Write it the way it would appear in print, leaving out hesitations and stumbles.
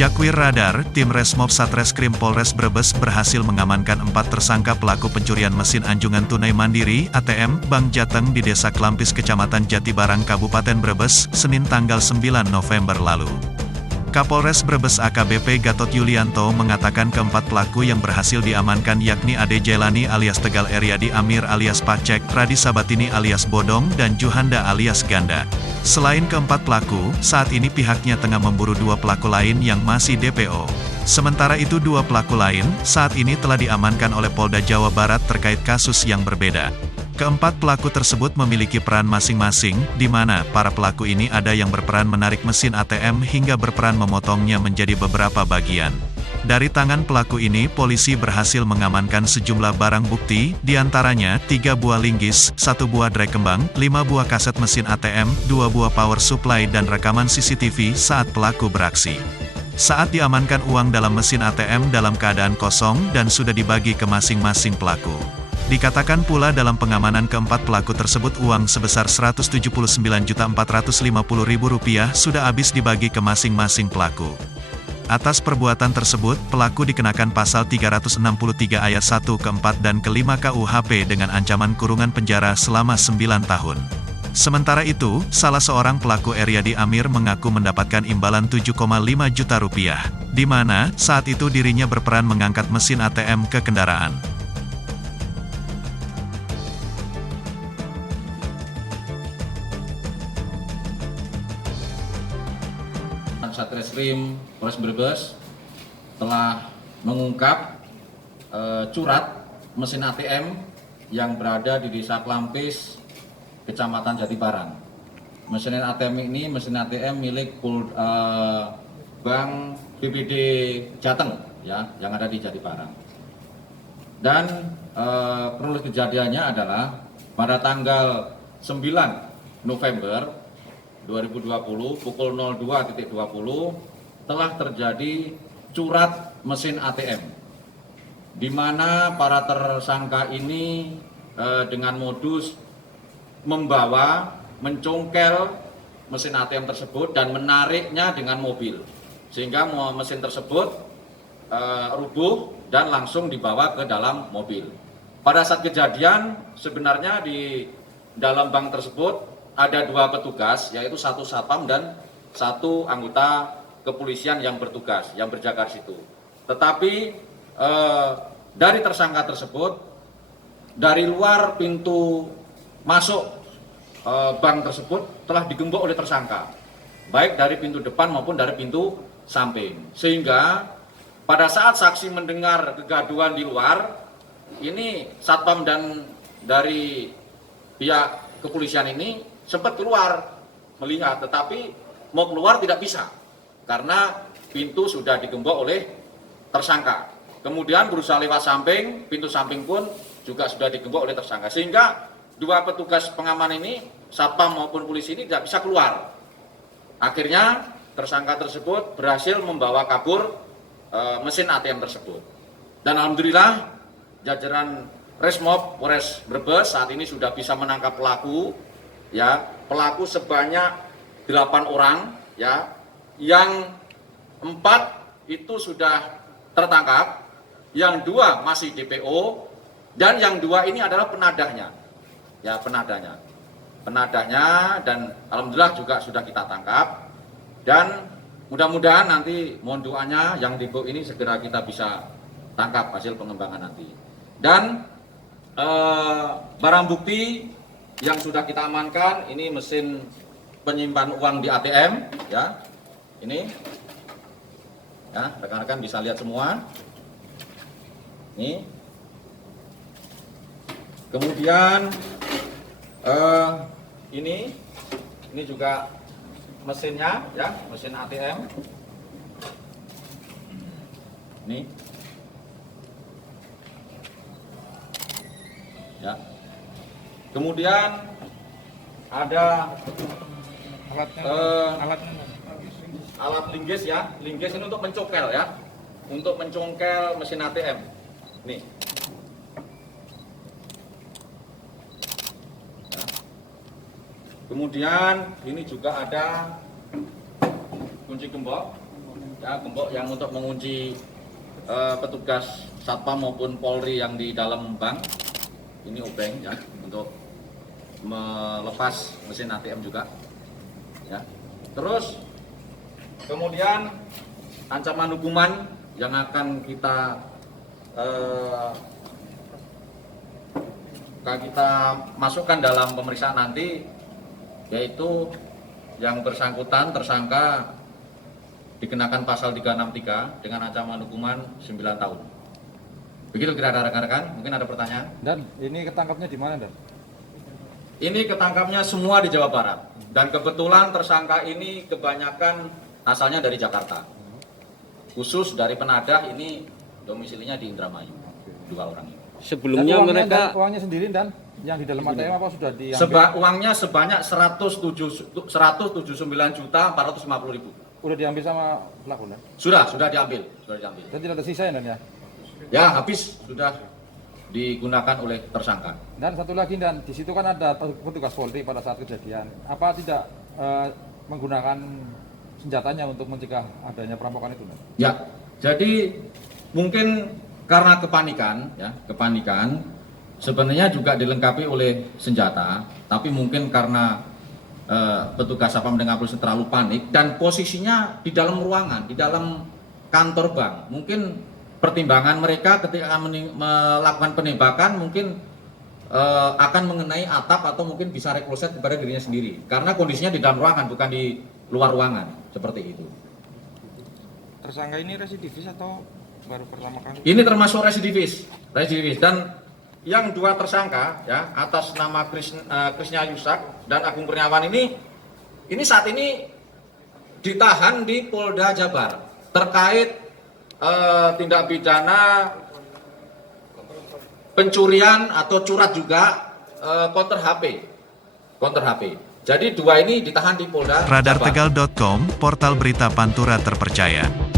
Jakwir Radar, tim Resmob Satreskrim Polres Brebes berhasil mengamankan 4 tersangka pelaku pencurian mesin anjungan tunai mandiri (ATM) Bank Jateng di Desa Klampis, Kecamatan Jatibarang, Kabupaten Brebes, Senin tanggal 9 November lalu. Kapolres Brebes AKBP Gatot Yulianto mengatakan keempat pelaku yang berhasil diamankan yakni Ade Jailani alias Tegal Eryadi Amir alias Pacek, Radi Sabatini alias Bodong, dan Juhanda alias Ganda. Selain keempat pelaku, saat ini pihaknya tengah memburu 2 pelaku lain yang masih DPO. Sementara itu 2 pelaku lain, saat ini telah diamankan oleh Polda Jawa Barat terkait kasus yang berbeda. Keempat pelaku tersebut memiliki peran masing-masing, di mana para pelaku ini ada yang berperan menarik mesin ATM hingga berperan memotongnya menjadi beberapa bagian. Dari tangan pelaku ini, polisi berhasil mengamankan sejumlah barang bukti, diantaranya 3 buah linggis, 1 buah dray kembang, 5 buah kaset mesin ATM, 2 buah power supply dan rekaman CCTV saat pelaku beraksi. Saat diamankan uang dalam mesin ATM dalam keadaan kosong dan sudah dibagi ke masing-masing pelaku. Dikatakan pula dalam pengamanan keempat pelaku tersebut uang sebesar Rp179.450.000 sudah habis dibagi ke masing-masing pelaku. Atas perbuatan tersebut, pelaku dikenakan pasal 363 ayat 1 ke 4 dan ke 5 KUHP dengan ancaman kurungan penjara selama 9 tahun. Sementara itu, salah seorang pelaku Eryadi Amir mengaku mendapatkan imbalan Rp7,5 juta, di mana saat itu dirinya berperan mengangkat mesin ATM ke kendaraan. Satreskrim Polres Brebes telah mengungkap curat mesin ATM yang berada di Desa Klampis, Kecamatan Jatibarang. Mesin ATM ini mesin ATM milik Bank BPD Jateng, ya, yang ada di Jatibarang. Dan kronologi kejadiannya adalah pada tanggal 9 November 2020 pukul 02.20 telah terjadi curat mesin ATM, di mana para tersangka ini dengan modus mencongkel mesin ATM tersebut dan menariknya dengan mobil, sehingga mesin tersebut rubuh dan langsung dibawa ke dalam mobil. Pada saat kejadian, sebenarnya di dalam bank tersebut ada 2 petugas, yaitu 1 satpam dan 1 anggota kepolisian yang bertugas, yang berjaga di situ. Tetapi dari tersangka tersebut, dari luar pintu masuk bank tersebut telah digembok oleh tersangka, baik dari pintu depan maupun dari pintu samping. Sehingga pada saat saksi mendengar kegaduhan di luar, ini satpam dan dari pihak kepolisian ini sempat keluar melihat, tetapi mau keluar tidak bisa karena pintu sudah digembok oleh tersangka. Kemudian berusaha lewat samping, pintu samping pun juga sudah digembok oleh tersangka, sehingga 2 petugas pengaman ini, satpam maupun polisi ini tidak bisa keluar. Akhirnya tersangka tersebut berhasil membawa kabur mesin ATM tersebut. Dan alhamdulillah jajaran Resmob Polres Brebes saat ini sudah bisa menangkap pelaku. Ya, pelaku sebanyak 8 orang, ya, yang 4 itu sudah tertangkap, yang 2 masih DPO, dan yang 2 ini adalah penadahnya, ya, penadahnya, dan alhamdulillah juga sudah kita tangkap, dan mudah-mudahan nanti mohon doanya yang DPO ini segera kita bisa tangkap hasil pengembangan nanti. Dan barang bukti yang sudah kita amankan, ini mesin penyimpan uang di ATM, ya, ini, ya, rekan-rekan bisa lihat semua, ini. Kemudian ini juga mesinnya, ya, mesin ATM, ini, ya. Kemudian ada alat linggis, ya, linggis ini untuk mencongkel, ya, untuk mencongkel mesin ATM. Nih. Ya. Kemudian ini juga ada kunci gembok. ya gembok yang untuk mengunci petugas Satpam maupun Polri yang di dalam bank. Ini obeng ya untuk melepas mesin ATM juga. Ya. Terus kemudian ancaman hukuman yang akan kita masukkan dalam pemeriksaan nanti, yaitu yang bersangkutan tersangka dikenakan pasal 363 dengan ancaman hukuman 9 tahun. Begitu kira-kira rekan-rekan, mungkin ada pertanyaan? Dan ini ketangkapnya di mana, Dan? Ini ketangkapnya semua di Jawa Barat. Dan kebetulan tersangka ini kebanyakan asalnya dari Jakarta. Khusus dari Penadah, ini domisilinya di Indramayu. 2 orang ini. Sebelumnya mereka uangnya sendiri, Dan? Yang di dalam ATM apa sudah diambil? Uangnya sebanyak 179.450.000. Udah diambil sama pelaku, Dan? Sudah diambil. Dan tidak ada sisa ya, Dan, ya? Ya, habis sudah digunakan oleh tersangka. Dan satu lagi, Dan, di situ kan ada petugas Polri pada saat kejadian. Apa tidak menggunakan senjatanya untuk mencegah adanya perampokan itu, Dan? Ya, jadi mungkin karena kepanikan, sebenarnya juga dilengkapi oleh senjata, tapi mungkin karena petugas Satpam dengan polisi terlalu panik dan posisinya di dalam ruangan, di dalam kantor bank. Mungkin pertimbangan mereka ketika akan melakukan penembakan mungkin akan mengenai atap atau mungkin bisa rekloset kepada dirinya sendiri. Karena kondisinya di dalam ruangan, bukan di luar ruangan, seperti itu. Tersangka ini residivis atau baru pertama kali? Ini termasuk residivis. Dan yang 2 tersangka ya atas nama Krisnya Yusak dan Agung Kurniawan ini saat ini ditahan di Polda Jabar terkait tindak pidana pencurian atau curat juga counter HP. Jadi 2 ini ditahan di Polda Jabar. Radartegal.com, portal berita Pantura terpercaya.